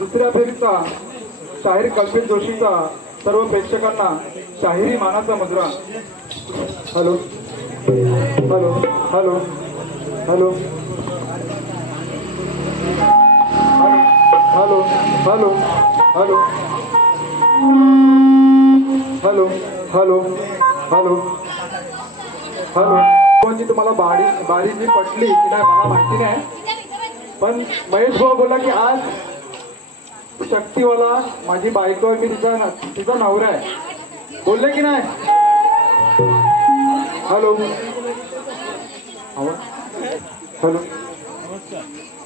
दुसऱ्या फेरीचा शाहीर कल्पित जोशीचा सर्व प्रेक्षकांना शाहिरी मानाचा मुद्रा। Hello hello hello hello hello hello hello hello hello hello hello कोणची तुम्हाला बारी जी पटली की नाही मला माहिती नाही, पण महेश भाऊ बोला की आज शक्तीवाला माझी बायको आहे, मी तिचा नवरा आहे, बोलले की नाही? हॅलो हॅलो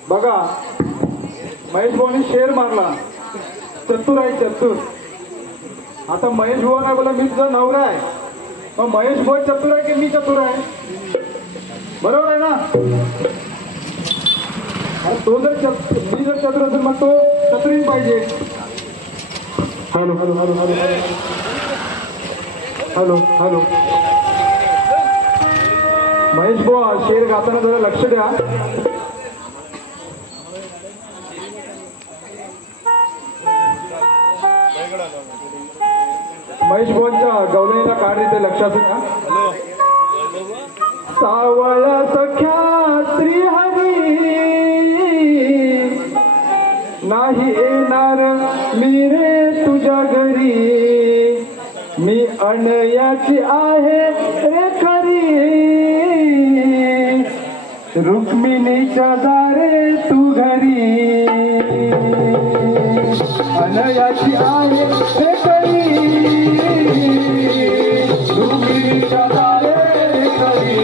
बघा महेश भाऊनी शेर मारला, चतुर आहे चतुर। आता महेश भाऊ नाही बोला मी तुझा नवरा आहे, मग महेश भाऊ चतुर आहे की मी चतुर आहे? बरोबर आहे ना? तो जर मी जर चतुर असेल मग तो चतुरीन पाहिजे। Hello hello hello hello hello hello Mahesh भाऊ शेर गाताना जरा लक्ष द्या। महेश भाऊंच्या गवळणीला काढ देते, लक्षात घ्या। सावळा सख्या श्रीहरी नाही येणार मी रे तुझ्या घरी, मी अनयाची आहे रे खरी, रुक्मिणीच्या दारे तू घरी, अनयाची आहे रे खरी, रुक्मिणीच्या दारे रे खरी।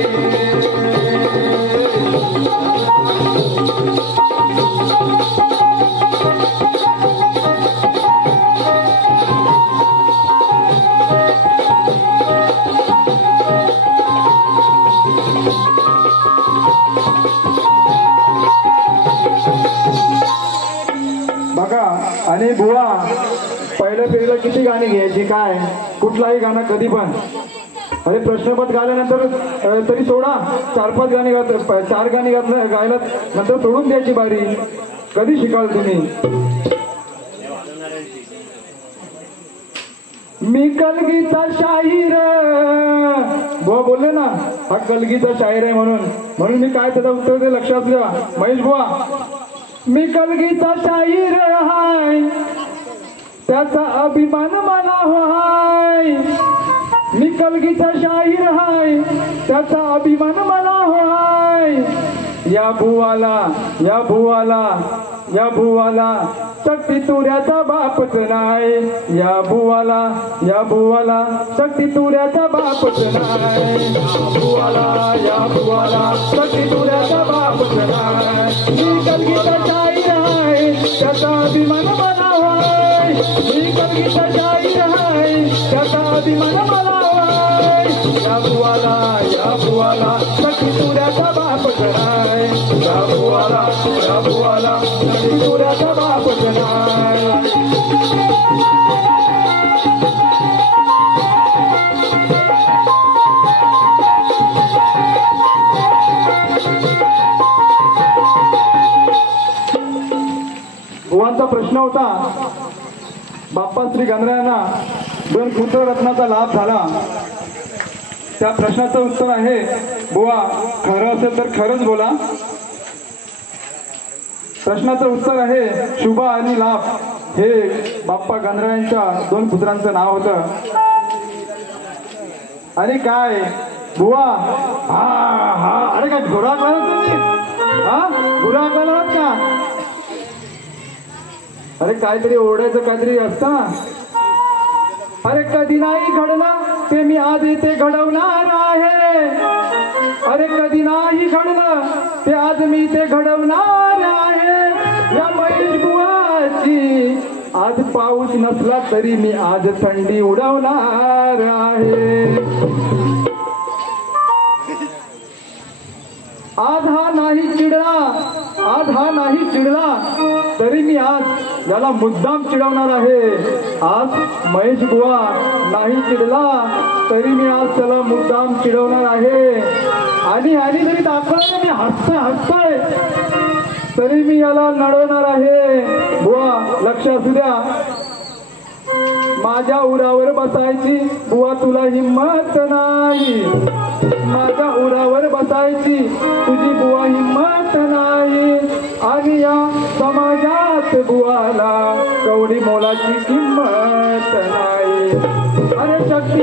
बघा आणि बुवा पहिल्या फेरीला किती गाणी घ्यायची, काय कुठलाही गाणं कधी पण, अरे प्रश्नपत्र गायल्यानंतर तरी सोडा, 4-5 गाणी चार गाणी गायला नंतर सोडून द्यायची बारी, कधी शिकाल तुम्ही? मी कलगीचा शाहीर बुवा बोलले ना, हा कलगीचा शाहीर आहे म्हणून मी काय त्याचं उत्तर दे, लक्षात घ्या महेश बुवा। मी कलगीचा शाहीर हाय, त्याचा अभिमान मला हाय, मी कलगीचा शाहीर हाय, त्याचा अभिमान मला हाय। या बुवाला या बुवाला या बुवाला शक्ती तुऱ्याचा बापच नाही, या बुवाला शक्ती तुऱ्याचा बापच नाही, या बुवाला शक्ती तुऱ्याचा बापच नाही। मी कलगीचा शाहीर हाय, त्याचा अभिमान मला हाय, मी कलगीचा शाहीर हाय, त्याचा अभिमान मला हाय। या बुवाला सखी तुऱ्याचा बाप जनाय या बुवाला सखी तुऱ्याचा बाप जनाय बुवांचा प्रश्न होता बाप्पा श्री गणरायांना 2 पुत्ररत्नाचा लाभ झाला त्या प्रश्नाचं उत्तर आहे बुवा खरं असेल तर खरंच बोला प्रश्नाचं उत्तर आहे शुभ आणि लाभ हे बाप्पा गणरायांच्या 2 पुत्रांचं नाव होतं आणि काय बुवा हा अरे काय घोडा करत तुम्ही घोडा करत का अरे काहीतरी ओरडायचं काहीतरी असतं ना अरे कधी नाही घडलं ते मी आज इथे घडवणार आहे अरे कधी नाही घडलं ते आज मी इथे घडवणार आहे या महेश बुवाची आज पाऊस नसला तरी मी आज थंडी उडवणार आहे आज हा नाही चिडला तरी मी आज याला मुद्दाम चिडवणार आहे आज महेश बुवा नाही चिडला तरी मी आज त्याला मुद्दाम चिडवणार आहे आणि जरी दाखवलं मी हसतोय तरी मी याला नडवणार आहे बुवा लक्ष असू द्या माझ्या उरावर बसायची बुवा तुला हिम्मत नाही माझ्या उरावर बसायची तुझी बुवा हिम्मत नाही आणि या समाजात बुवाला कवडी मोलाची किंमत नाही अरे शक्ती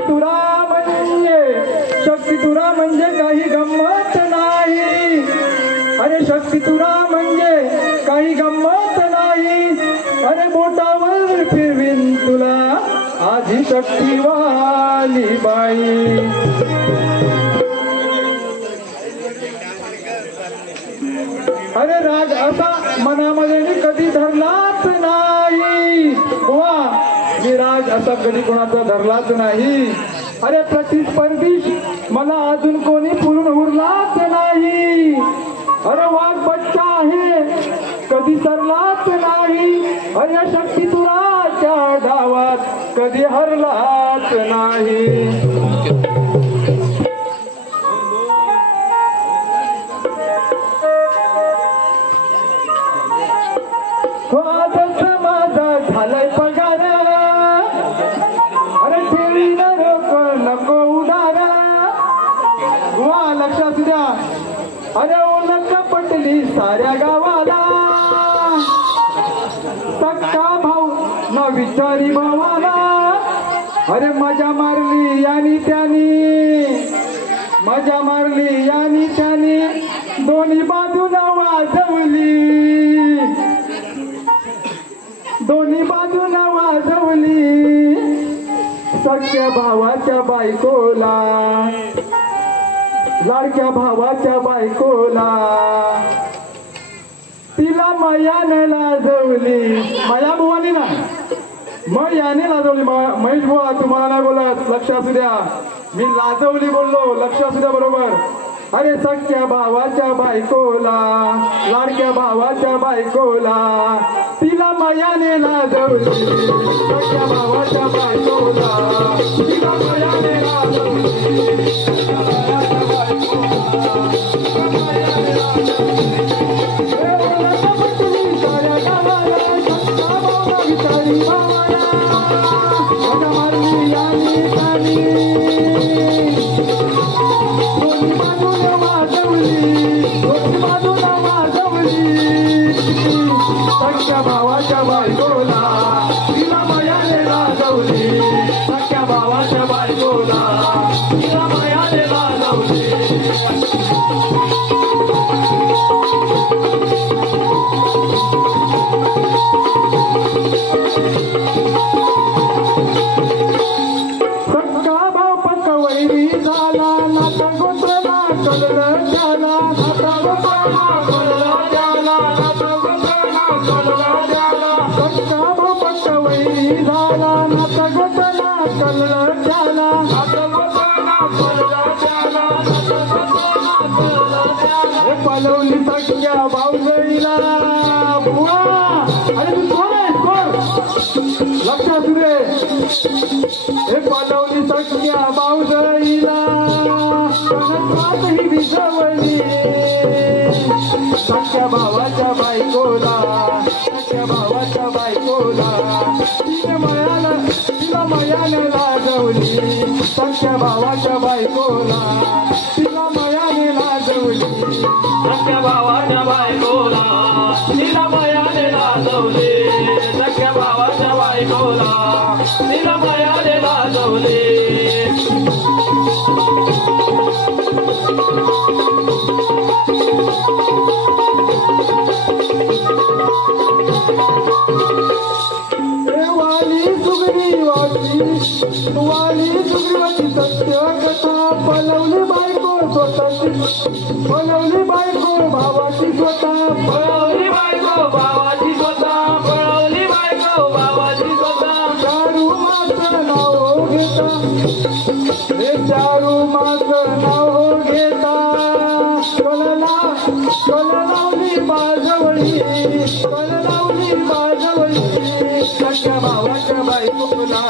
तुरा म्हणजे काही गंमत नाही अरे शक्ती तुरा म्हणजे काही गंमत नाही अरे बोटावर फिरवीन तुला आधी शक्तीवाली बाई अरे राज असा मनामध्ये कधी धरलाच नाही बुवा मी राज असा कधी कोणाचा धरलाच नाही अरे प्रतिस्पर्धी मला अजून कोणी पूर्ण उरलाच नाही अरे वाघ बच्चा आहे कधी सरलाच नाही अरे शक्ती तुराच्या डावात कधी हरलाच नाही आजच माझा झालाय पगार अरे ठेवी नको उदार वा लक्षात द्या अरे ओळख पटली साऱ्या गावाला सक्का भाऊ न विचारी भावाला अरे मजा मारली यानी त्यानी दोन्ही बाजूला वाजवली सख्या भावाच्या बायकोला लाडक्या भावाच्या बायकोला तिला मयाने लाजवली माया बुवानी ना मग याने लाजवली महेश बुवा तुम्हाला नाही बोलत लक्ष असू द्या मी लाजवली बोललो लक्ष असू द्या बरोबर अरे सख्या भावाच्या बायकोला लाडक्या भावाच्या बायकोला तिला मयाने लाजवली सख्या भावाच्या बायकोला तिला मयाने लाजवली सख्या भावाच्या बायकोला तिला मयाने लाजवली सख्या भावाच्या बायकोला तिला मयाने लाजवली सक्का भाव पकवैरी झाला नाता गोंधळा कळलं त्याला नाता गोंधळा कळलं त्याला नाता सक्का भाव पकवैरी झाला नाता गोंधळा कळलं त्याला पालवली सख्या भाऊजाईला बुवा. अरे तू कोण आहे कोण लक्षात दे. हे पालवली सख्या भाऊजाईला कणसातही विझवली सख्या भावाच्या बायकोला सख्या भावाच्या बायकोला तिला मयाने लाजवली सख्या भावाच्या बायकोला तिला मयाने लाजवली सख्या भावाच्या बायकोला तिला मयाने लाजवले सख्या भावाच्या बायकोला तिला मयाने लाजवले. वाली सुग्रीवाची सत्य कथा पलवली बायको स्वतःची पलवली बायको भावाची स्वतः पळवली बायको भावाची स्वतः पळवली बायको भावाची स्वतः. चारू मास नाव घेता हे चारू मास नाव घेता लावली बाजवळी सख्या भावाच्या बायकोला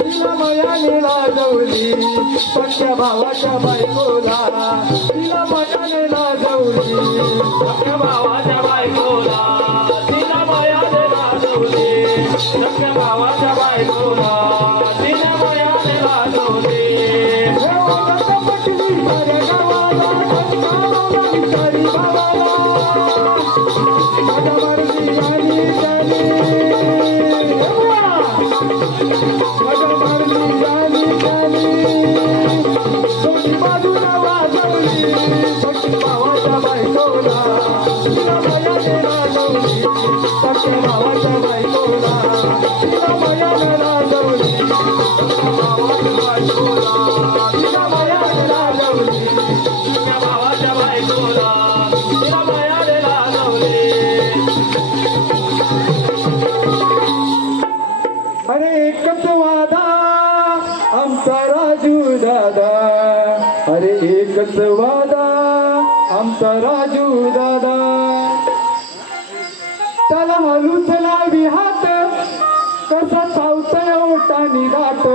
तिला मयाने लाजवली सख्या भावाच्या बायकोला तिला मयाने लाजवली सख्या भावाच्या बायकोला तिला मयाने लाजवले सख्या भावाच्या बायकोला तिला मयाने लाजवले. पटली साऱ्या गावाला विचारी भावाला माझ्या मारली आणि त्याने दोन्ही बाजूला वाजवली सख्या भावाच्या बायकोला तिला मयाने लाजवली सख्या भावाच्या बायकोला तिला मयाने लाजवली सख्या भावाच्या बायकोला तिला मयाने लाजवली सख्या भावाच्या बायकोला तिला मयाने लाजवले. अरे एकच वादा आमचा राजू दादा अरे एकच वादा आमचा राजू दादा त्याला हलूच लावी हात कसा चावतोय ओटानी दात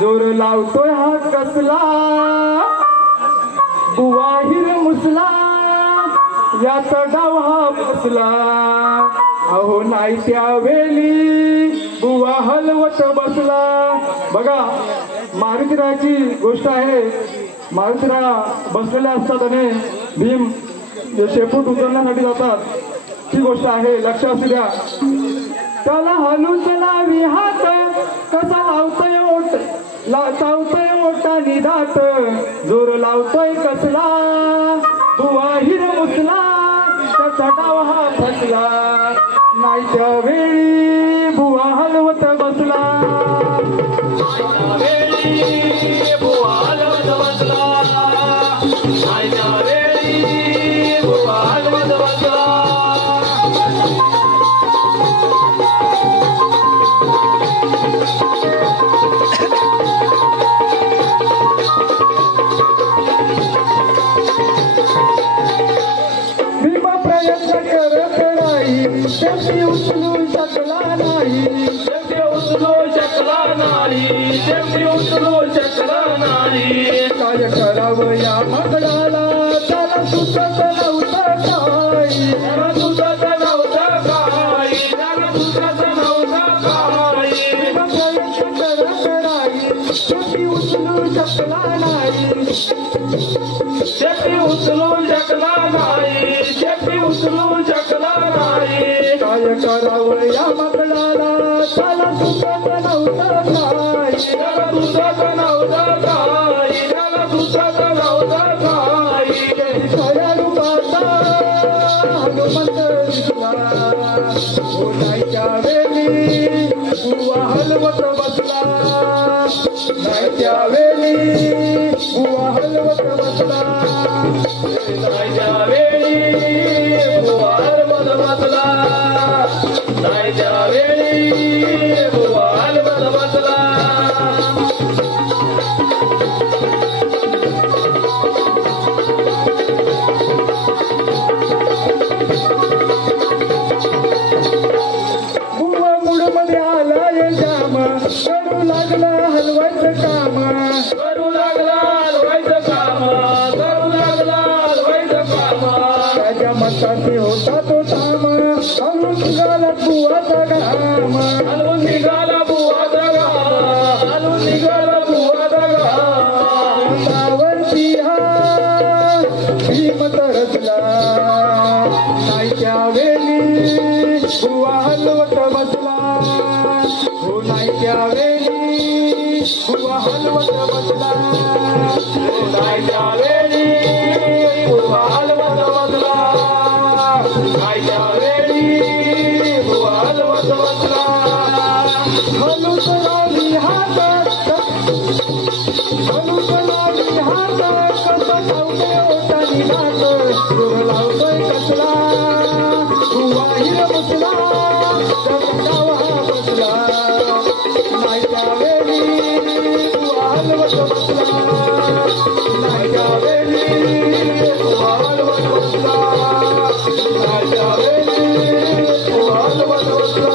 जोर लावतोय हा कसला बुवा हिर मुसला याचा डाव हा बसला अहो नाही त्यावेळी बुवा हलवत बसला. बघा मारुतीरायाची गोष्ट आहे. मारुतीराया बसलेले असतात आणि भीम शेपूट उचलण्यासाठी जातात. ही गोष्ट आहे लक्षात असू द्या. त्याला हलूच लावी हात कसा लावतोय चावतोय मोठा निधात जोर लावतोय कसला बुवा हिर मुसला त्याचा डाव हा फसला नाही त्यावेळी बुवा हलवत बसला बुवा हलवत बसला नाही त्यावेळी बुवा हलवत बसला. प्रयत्न करत नाही शेवटी उचलू शकला नाही शेवटी उचलू शकला नाही शेवटी उचलू शकला नाही. काय करावं या मागडाला त्याला सुचत नव्हतं काही त्याला सुचत नव्हतं काही त्याला सुचत नव्हतं काही. प्रयत्न करत नाही शेवटी उचलू शकला नाही शेवटी उचलू शकला नाही शेवटी उचलू शकला नाही. काय करावं या मागडाला त्याला सुचत नव्हतं काही त्याला सुचत नव्हतं काही त्याला सुचत नव्हतं काही. खऱ्या रूपाचा हनुमंत दिसला हो नाही त्यावेळी बुवा हलवत बसला नाही त्यावेळी बुवा हलवत बसला नाही त्यावेळी बुवा हलवत बसला नाही त्यावेळी बुवा हलवत बसला. होता तो थांब हलवून निघाला बुवाचा घाम हलवून निघाला बुवाचा घाम हलवून निघाला बुवाचा घाम सावंती हा भीम तरसला नाही त्यावेळी बुवा हलवत बसला हो नाही त्यावेळी बुवा हलवत बसला नाही त्यावेळी बुवा हलवत बसला नाही त्यावेळी बुवा हलवत बसला हलूच लावली हातात हलूच लावली हातात कसा लावते ओटानी नात सुर लावतोय कसला बुवा हिर बसला जगतावा बसला नाही त्यावेळी बुवा हलवत बसला नाही त्यावेळी बुवा हलवत बसला नाही त्यावेळी बुवा हलवत बसला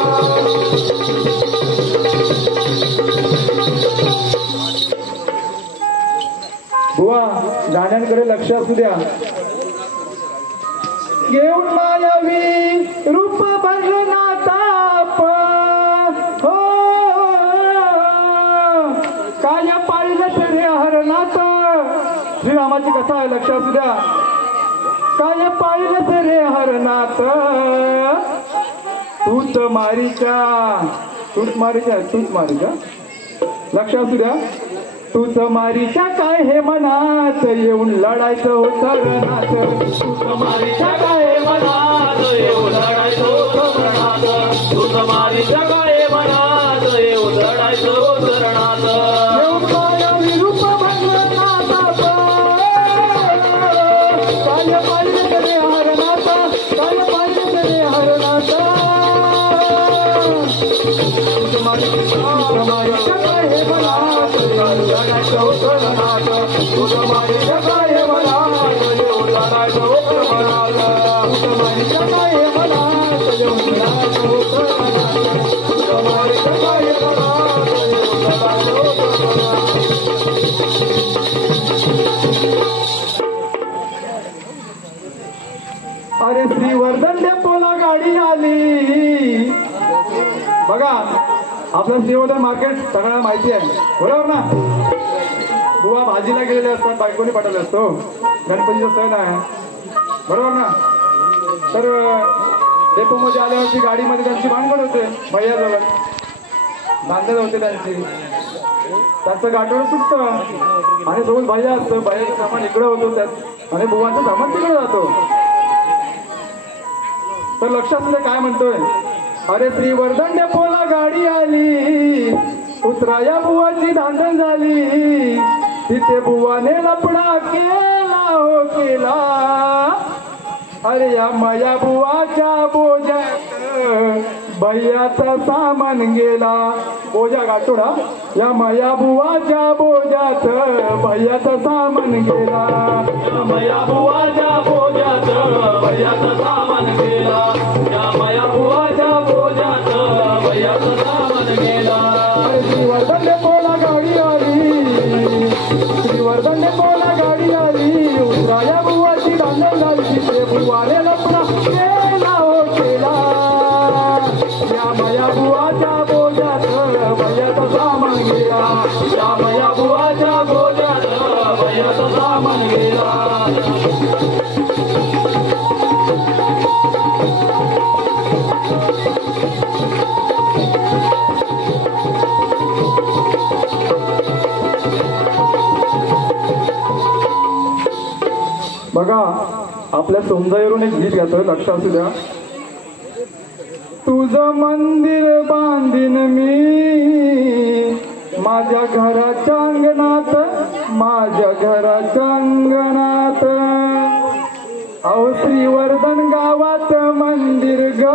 बुवा गाण्यांकडे लक्ष असू द्या घेऊन मायावी रूप भरला ताप हो काय पाहिलं रे हरनाथ श्रीरामाची कथा आहे लक्ष असू द्या काय पाहिलं रे हरनाथ तूच मारीच्या लक्ष असू द्या तूच मारीच्या काय हे मनात येऊन लढायचं होतं रणात तूच मारीच्या काय मनात येऊन लढायचं होतं रणात तूच मारीच्या काय मनात येऊन लढायचं होतं रणात येऊन मायावी रूप भरलं नाताप काय पाहिजे रे हरनाथ काय पाहिजे रे हरनाथ तूच मारीच्या काय हे मनात लढायचं होतं रणात तुझ मारीच्या काय मनात येऊन लढायचं होतं रणात तुझ मारीच्या काय मनात येऊन लढायचं होतं रणात तुझ मारीच्या काय मनात येऊन लढायचं होतं रणात अरे श्रीवर्धन डेपोला गाडी आली बघा आपलं श्रीवर्धन मार्केट सगळ्यांना माहिती आहे बरोबर ना बुवा भाजीला गेलेले असतात बायकोने पाठवले असतो गणपतीचा सण आहे बरोबर ना तर डेपोमध्ये आल्यावरती गाडीमध्ये त्यांची भानगड होते भैयाजवळ भानगड होते त्यांचं गाठोड सुटतं आणि सोबत भैया असतं भैयाचं सामान इकडं होतं त्यात आणि बुवांचं सामान तिकडे जातो तर लक्षात तुला काय म्हणतोय अरे श्रीवर्धन डेपोला गाडी आली उतराया बुवाची धांदण झाली तिथे बुवाने लपडा केला हो केला अरे या माया बुवाच्या बोजात भैयाचा सामान गेला बोजा गाठोडा या माया बुवाच्या बोजात भैयाचा सामान गेला या माया बुवाच्या बोजात भैयाचा सामान गेला या माया बुवाच्या बोजात भैयाचा सामान गेला श्रीवर्धन डेपोला गाडी आली श्रीवर्धन डेपोला गाडी आली उतराया बुवाची धांदण झाली तिथे बुवाने लपडा केला हो केला या माया बुवाच्या बोजात भैयाचा सामान गेला या माया बुवाच्या बोजात भैयाचा सामान गेला बघा आपल्या सोमजाईवरून एक गीत गातोय लक्ष असू द्या तुझं मंदिर बांधीन मी माझ्या घराच्या अंगणात माझ्या घराच्या अंगणात अहो श्रीवर्धन गावात मंदिर ग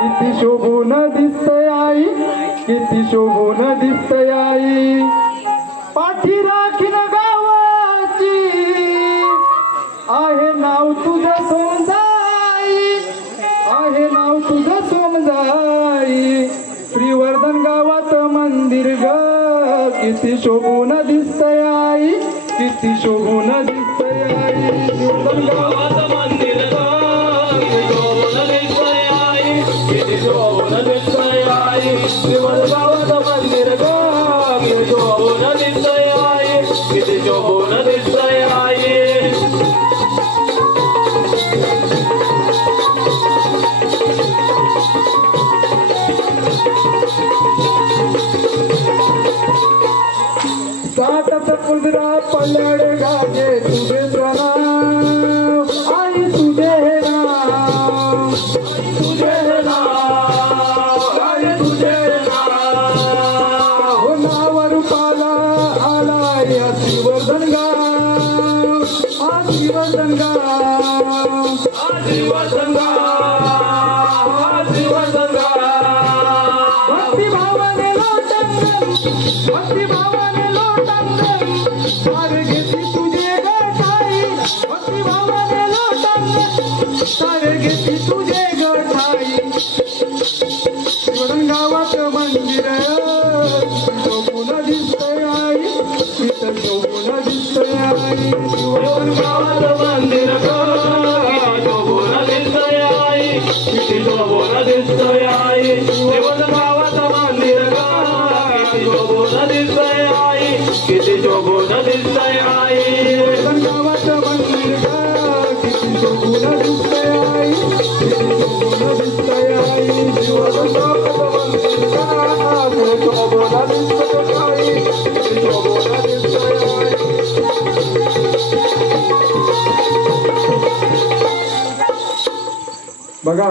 किती शोभून दिसतय आई किती शोभून दिसतय आई पाठी राखीन गावाची आहे नाव तुझं सोमजाई आहे नाव तुझं सोमजाई श्रीवर्धन गावात मंदिर ग किती शोभून दिसतय आई किती शोभून दिसतय आई श्रीवर्धन गावात मंदिर शोभून दिसतंय आई साठाचा कुलरा पलड गाजे तुझे नाव आई तुझे नाव तुझे नाव आई तुझे नाव हो नाव रूपाला आला या श्रीवर्धन गाव श्रीवर्धन गाव आदिवर्धन आदिवर्धन भक्ती भावाने लोटंगण भक्ती भावाने लोटंगण सार घेती तुझे गठाई भक्ती भावाने लोटंगण सार घेती तुझे गठाई शिवण गावात मंदिर पुन्हा दिसतंय आई तिथं पुन्हा दिसतंय आई शिवण गावात मंदिर शोभून दिसतंय आई किती शोभून दिसतंय आई देवन गावात मंदिर किती शोभून दिसतंय आई किती शोभून दिसतंय आई शिवण गावात मंदिर किती शोभून दिसतंय आई किती शोभून दिसतंय आई शिवण गावात मंदिर शोभून दिसतंय आई किती शोभून दिसतंय आई बघा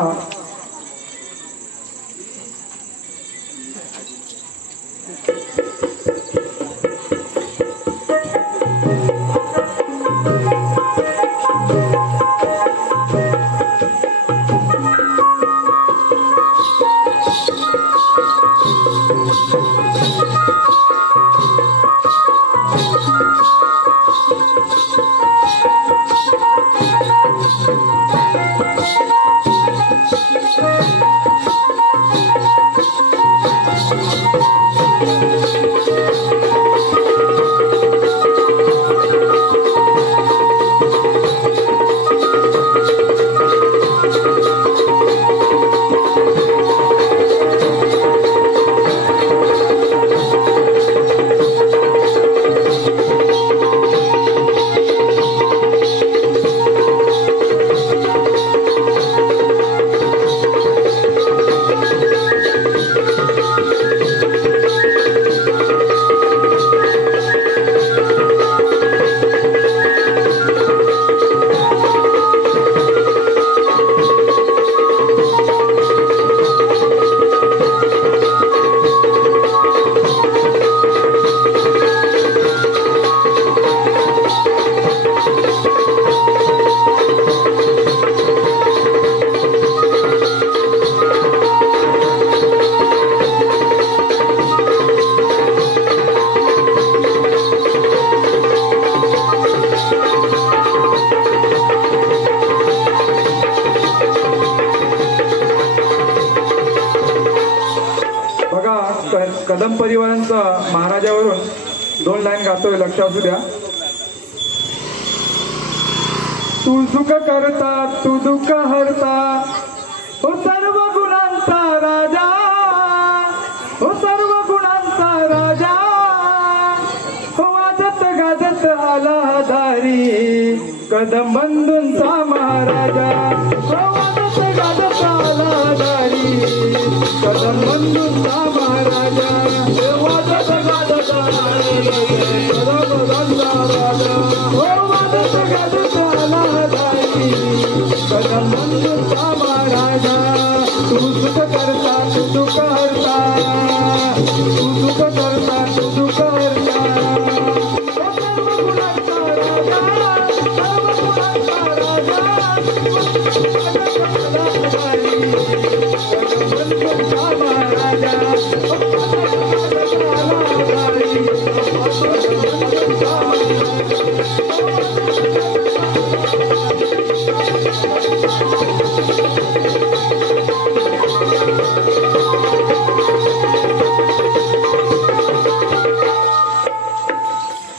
कदम परिवारांचा महाराजावरून 2 लाईन गातोय, लक्ष असू द्या. तू सुख करता तू दुःख हरता हो सर्व गुणांचा राजा, हो सर्व गुणांचा राजा, हो वाजत गाजत आला दारी कदम बंधूंचा महाराजा, हो वाजत गाजत आला दारी कदम बंधूंचा महाराजा, वाजत गाजत कदम बंधूंचा राजा, हो वाजत गाजत आला दारी कदम बंधूंचा महाराजा. तू सुख करता तू दुःख हरता, तू सुख करता तू दुःख हरता, सर्व गुणांचा राजा, सर्व गुणांचा राजा, बंधूंचा महाराजा,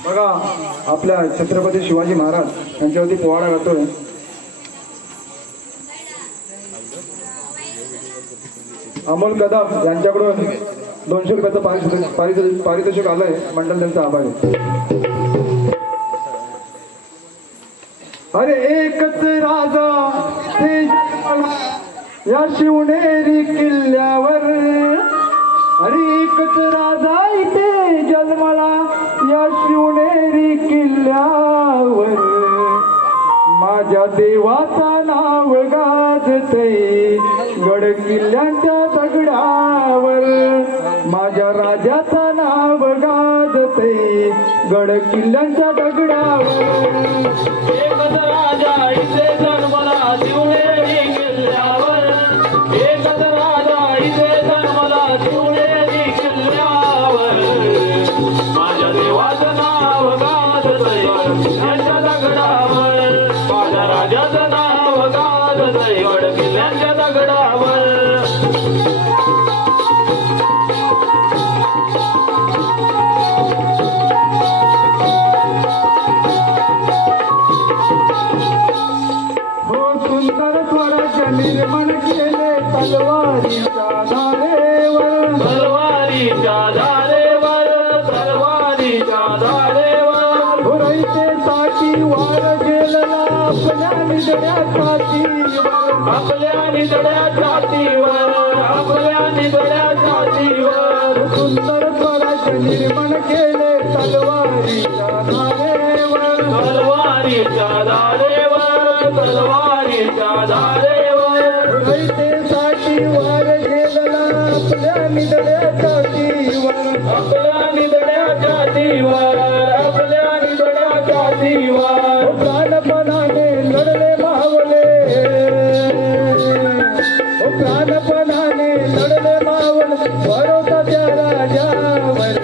बघा आपल्या छत्रपती शिवाजी महाराज यांच्यावरती पोवाडा गातोय. अमोल कदम यांच्याकडून 200 रुपयाचं पारितोषिक आलंय, मंडळ त्यांचा आभार आहे. एकच राजा ते या शिवनेरी किल्ल्यावर, अरे एकच राजा इथे जन्मला या शिवनेरी किल्ल्यावर. माझ्या देवाचा नाव गाजतय गड किल्ल्यांच्या दगडावर, माझ्या राजाचा नाव गाजतय गड किल्ल्यांच्या दगडावर. एकच राजा इथे जन्मला शिवनेरी किल्ल्यावर, एकच राजा इथे जन्मला शिवनेरी किल्ल्यावर. माझ्या देवाचं नाव गाजतय किल्ल्यांच्या दगडावर, माझ्या राजाचं नाव गाजतय गड किल्ल्यांच्या दगडावर. निर्माण केले तलवारीच्या धारेवर, तलवारीच्या धारेवर, तलवारीच्या धारेवर. रयतेसाठी वार गेलेला आपल्या निधड्या छातीवर, आपल्या निधड्या छातीवर, आपल्या निधड्या छातीवर. सुंदर स्वराज्य निर्माण केले तलवारीच्या धारेवर, तलवारीच्या धारेवर, तलवारीच्या धारेवर. रयतेसाठी वार गेलेला आपल्या निधड्या छातीवर, आपल्या निधड्या छातीवर, आपल्या निधड्या छातीवर. प्राणपणाने लढले मावले, प्राणपणाने लढले मावले भरोसा त्या राजावर.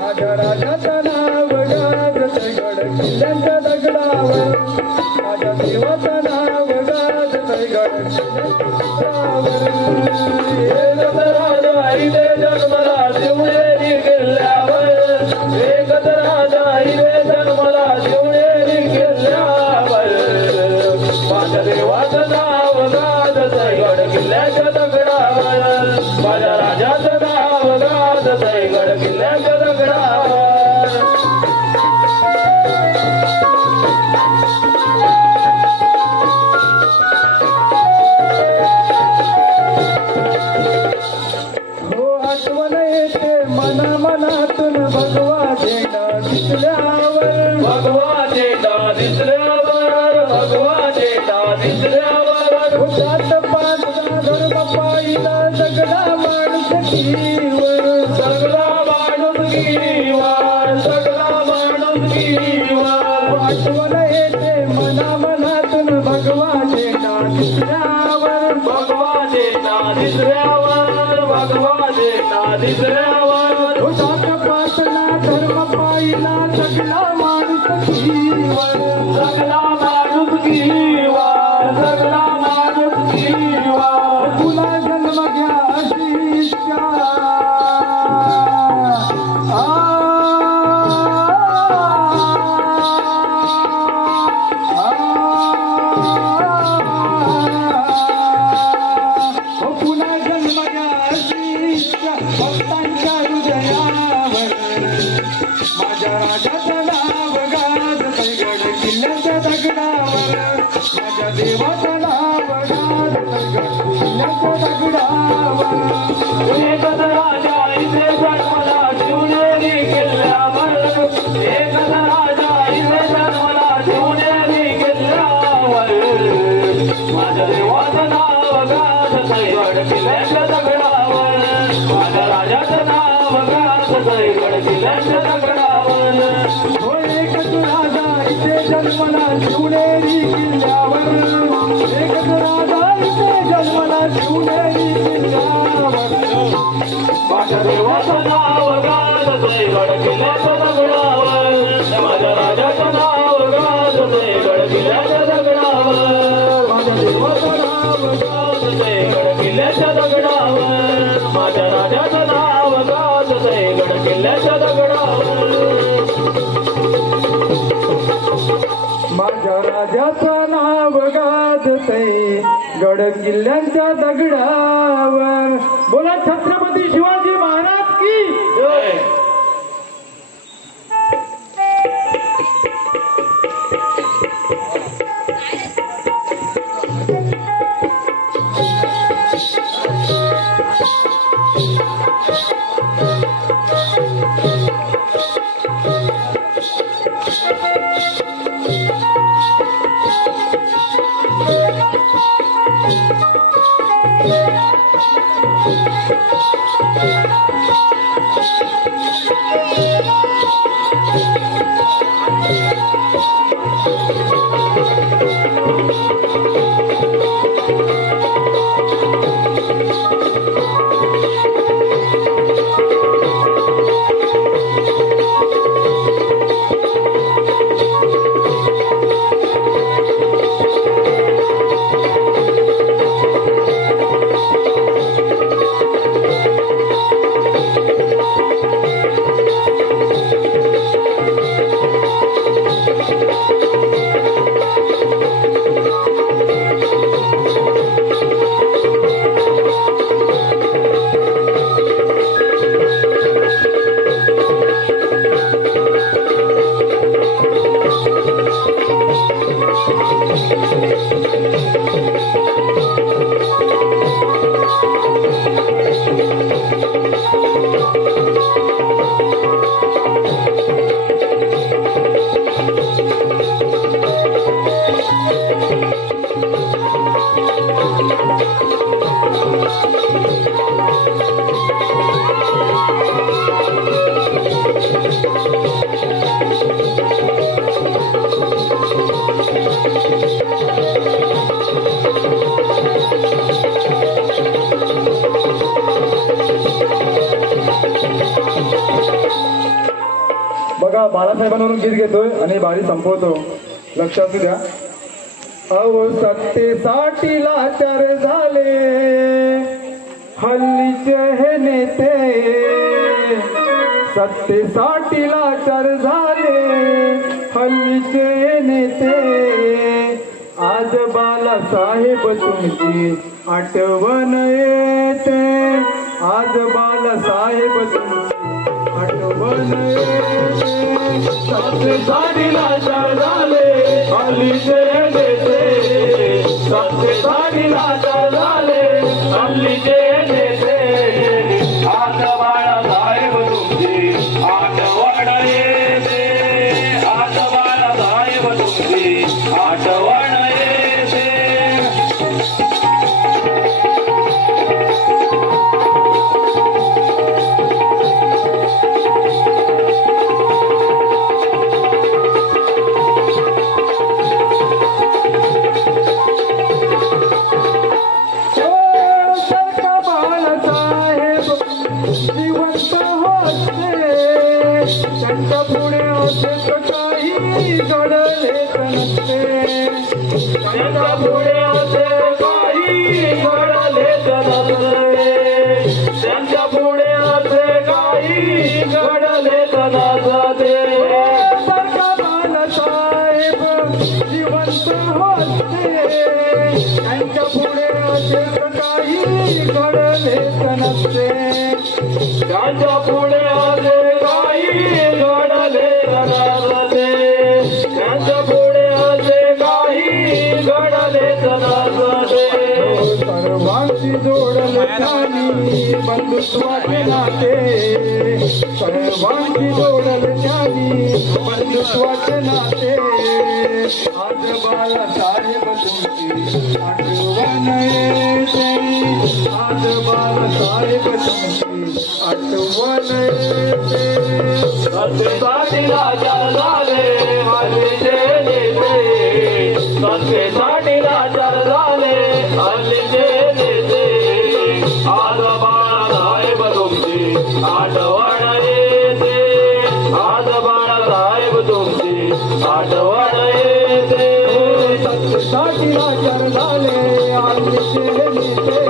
माझ्या राजाचं नाव गाजतय गड किल्ल्यांच्या दगडावर, माझ्या देवाचं नाव गाजतय गड किल्ल्यांच्या दगडावर. एकच राजा इथे जन्मला शिवनेरी किल्ल्यावर, एकच राजा इथे जन्मला शिवनेरी किल्ल्यावर. माझ्या देवाचं नाव गाजतय गड किल्ल्याच्या दगडावर, माझ्या राजाचं नाव गाजतय गड किल्ल्याच्या दगडावर. आठवण येते मना मनातून भगवा झेंडा दिसल्यावर, भगवा झेंडा दिसल्यावर, भगवा झेंडा दिसल्यावर. जात पाचला धर्म पाहिला सगळा माणूस कीवर, सगळा माणूस कीवर, सगळा माणूस कीवर. आठवण येते मना मनातून भगवा झेंडा दिसल्यावर, भगवा झेंडा दिसल्यावर, भगवा झेंडा दिसल्यावर. जात पाचला धर्म पाहिला सगळा माणूस कीवर, सगळा माणूस कीवर, सगळा माणूस कीवर. तुला जन्म घ्या अशी इच्छा, पुन्हा जन्म घ्या अशी इच्छा भक्तांच्या हृदयावर. माझ्या राजाचं नाव गाजतय गड किल्ल्याच्या दगडावर, माझ्या देवाचं नाव गाजतय गड किल्ल्याच्या दगडावर. एकच राजा इथे जन्मला शिवनेरी किल्ल्यावर, एकच राजा इथे जन्मला शिवनेरी किल्ल्यावर. माझ्या देवाचं नाव गाजतय गड किल्ल्याच्या दगडावर, माझ्या राजाचं नाव गाजतय गड किल्ल्याच्या दगडावर. हो एकच राजा इथे जन्मला शिवनेरी किल्ल्यावर, एकच राजा इथे जन्मला शिवनेरी किल्ल्यावर. माझ्या देवाचं नाव गाजतय गड किल्ल्याच्या दगडावर, माझ्या राजाचं नाव गाजतय गड किल्ल्याच्या दगडावर. माझ्या देवाचं नाव गाजतय गड किल्ल्याच्या दगडावर, माझ्या राजाचं नाव गाजतय गड किल्ल्याच्या दगडावर. माझ्या राजाचं नाव गाजतय गड किल्ल्यांच्या दगडावर. बोला छत्रपती शिवाजी महाराज की जय. बघा बाळासाहेबांवरून गीत घेतोय आणि बारी संपवतो. लक्षात द्या. अहो सत्तेसाठी लाचार झाले हल्लीचे हे नेते, सत्तेसाठी लाचार झाले हल्लीचे हे नेते. आज बाळासाहेब तुमची आठवण येते, आज बाळासाहेब तुमची आठवण येते. सत्तेसाठी लाचार झाले हल्लीचे नेते, सत्तेसाठी लाचार झाले हल्लीचे नेते. आज बाळासाहेब तुमची आठवण येते, आज बाळासाहेब तुमची आठवण येते. त्यांच्या पुढे असे काही घडले नसते, त्यांच्या पुढे असे काही घडले नसते, त्यांच्या पुढे असे काही घडले नसते. सारखा बाळासाहेब जिवंत होते, त्यांच्या पुढे असे काही घडले नसते, त्यांच्या पुढे असे घडले नसते, त्यांच्या पुढे असे काही घडले नसते. सर्वांची जोडले त्यांनी बंधुत्वाचे नाते, सर्वांची जोडले त्यांनी बंधुत्वाचे नाते. आज बाळासाहेब तुमची आठवण येते, आज बाळासाहेब तुमची आठवण येते. सत्तेसाठी लाचार झाले हल्लीचे नेते, सत्तेसाठी लाचार झाले हल्लीचे नेते. आज बाळासाहेब तुमची आठवण येते, आज बाळासाहेब तुमची आठवण येते. सत्तेसाठी लाचार झाले हल्लीचे नेते,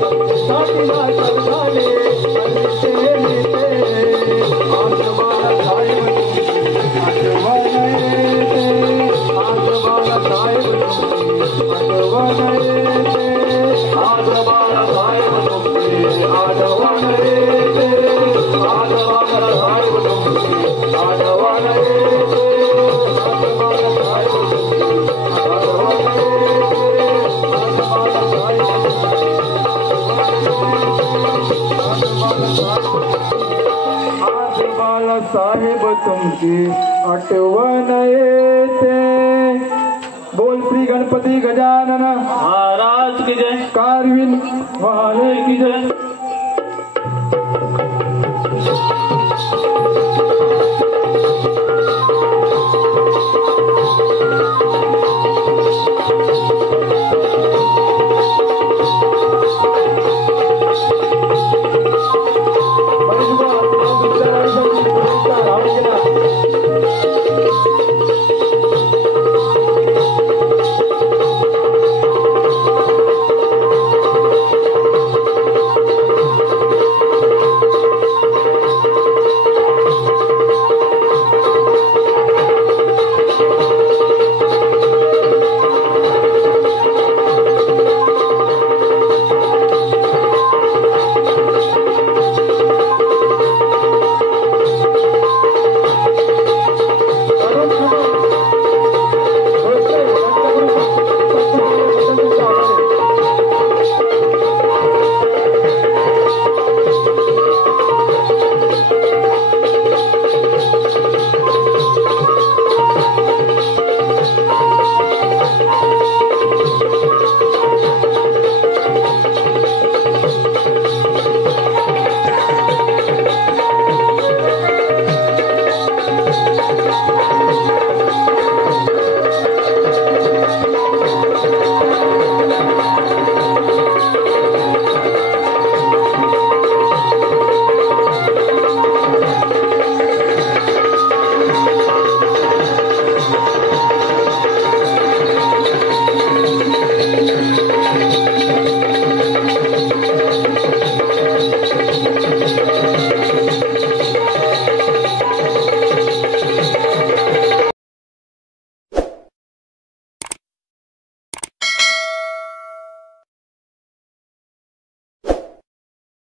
सत्तेसाठी लाचार झाले हल्लीचे नेते. आज बाळासाहेब तुमची आठवण येते, आज बाळासाहेब तुमची आठवण येते. आज बाळासाहेब तुमची आठवण येते, आज बाळासाहेब तुमची आठवण येते. आज बाळासाहेब तुमची आठवण येते, आज बाळासाहेब तुमची आठवण येते. बोल श्री गणपती गजानन महाराज की जय, कारविन महाराज की जय.